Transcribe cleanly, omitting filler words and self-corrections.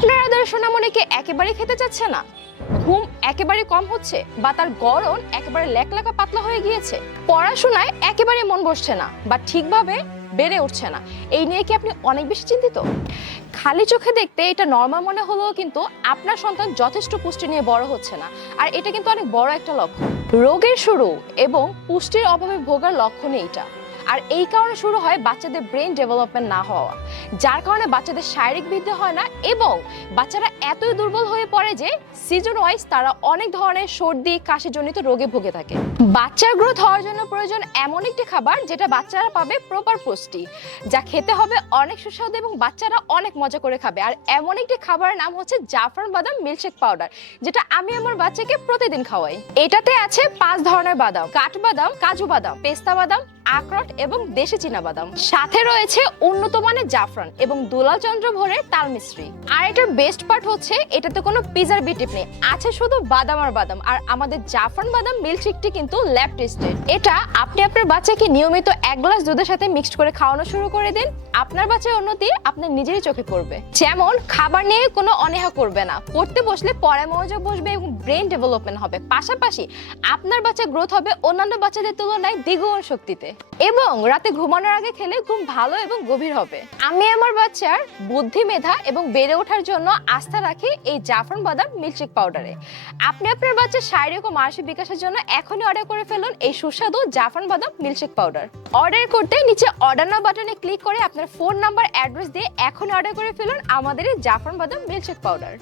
আপনার আদর সোনামণিকে একেবারে খেতে চাচ্ছে না, ঘুম একেবারে কম হচ্ছে, বা তার গড়ন একেবারে লেকলাকা পাতলা হয়ে গিয়েছে, পড়াশোনায় একেবারে মন বসছে না বা ঠিকভাবে বেড়ে উঠছে না, এই নিয়ে কি আপনি অনেক বেশি চিন্তিত? খালি চোখে দেখতে এটা নরমাল মনে হলেও কিন্তু আপনার সন্তান যথেষ্ট পুষ্টি নিয়ে বড় হচ্ছে না, আর এটা কিন্তু অনেক বড় একটা লক্ষণ। রোগের শুরু এবং পুষ্টির অভাবে ভোগার লক্ষণ এইটা। আর এই কারণে শুরু হয় বাচ্চাদের ব্রেন ডেভেলপমেন্ট না হওয়া, যার কারণে বাচ্চাদের শারীরিক বৃদ্ধি হয় না এবং বাচ্চারা এতই দুর্বল হয়ে পড়ে যে সিজন ওয়াইজ তারা অনেক ধরনের সর্দি কাশিজনিত রোগে ভুগে থাকে। বাচ্চার গ্রোথ হওয়ার জন্য প্রয়োজন এমন একটি খাবার যেটা বাচ্চারা পাবে প্রপার পুষ্টি, যা খেতে হবে অনেক সুস্বাদু এবং বাচ্চারা অনেক মজা করে খাবে। আর এমন একটি খাবারের নাম হচ্ছে জাফরান বাদাম মিল্কশেক পাউডার, যেটা আমি আমার বাচ্চাকে প্রতিদিন খাওয়াই। এটাতে আছে 5 ধরনের বাদাম: কাঠবাদাম, কাজু বাদাম, পেস্তা বাদাম, আখরোট এবং দেশি চীনা বাদাম। সাথে রয়েছে উন্নত মানের জাফরান এবং দুলাল চন্দ্র ভোরের তাল মিশ্রি। আর এটার বেস্ট পার্ট হচ্ছে এটাতে কোনো প্রিজারভেটিভ নেই, আছে শুধু বাদাম আর বাদাম। আর আমাদের জাফরান বাদাম মিল্কশেকটি কিন্তু ল্যাব টেস্টেড। এটা আপনি আপনার বাচ্চাকে নিয়মিত 1 গ্লাস দুধের সাথে মিক্সড করে খাওয়ানো শুরু করে দিন, আপনার বাচ্চার উন্নতি আপনার নিজেরই চোখে পড়বে। যেমন খাবার নিয়ে কোনো অনীহা করবে না, পড়তে বসলে পড়ায় মনোযোগ বসবে এবং ব্রেন ডেভেলপমেন্ট হবে। পাশাপাশি আপনার বাচ্চা গ্রোথ হবে অন্যান্য বাচ্চাদের তুলনায় দ্বিগুণ শক্তিতে, এবং রাতে ঘুমানোর আগে খেলে ঘুম ভালো এবং গভীর হবে। আমি আমার বাচ্চার বুদ্ধি, মেধা এবং বেড়ে ওঠার জন্য আস্থা রাখি এই জাফরান বাদাম মিল্কশেক পাউডারে। আপনি আপনার বাচ্চার শারীরিক ও মানসিক বিকাশের জন্য এখনই অর্ডার করে ফেলুন এই সুস্বাদু জাফরান বাদাম মিল্কশেক পাউডার। অর্ডার করতে নিচে অর্ডার নাও বাটনে ক্লিক করে আপনার ফোন নাম্বার, অ্যাড্রেস দিয়ে এখনই অর্ডার করে ফেলুন আমাদের এই জাফরান বাদাম মিল্কশেক পাউডার।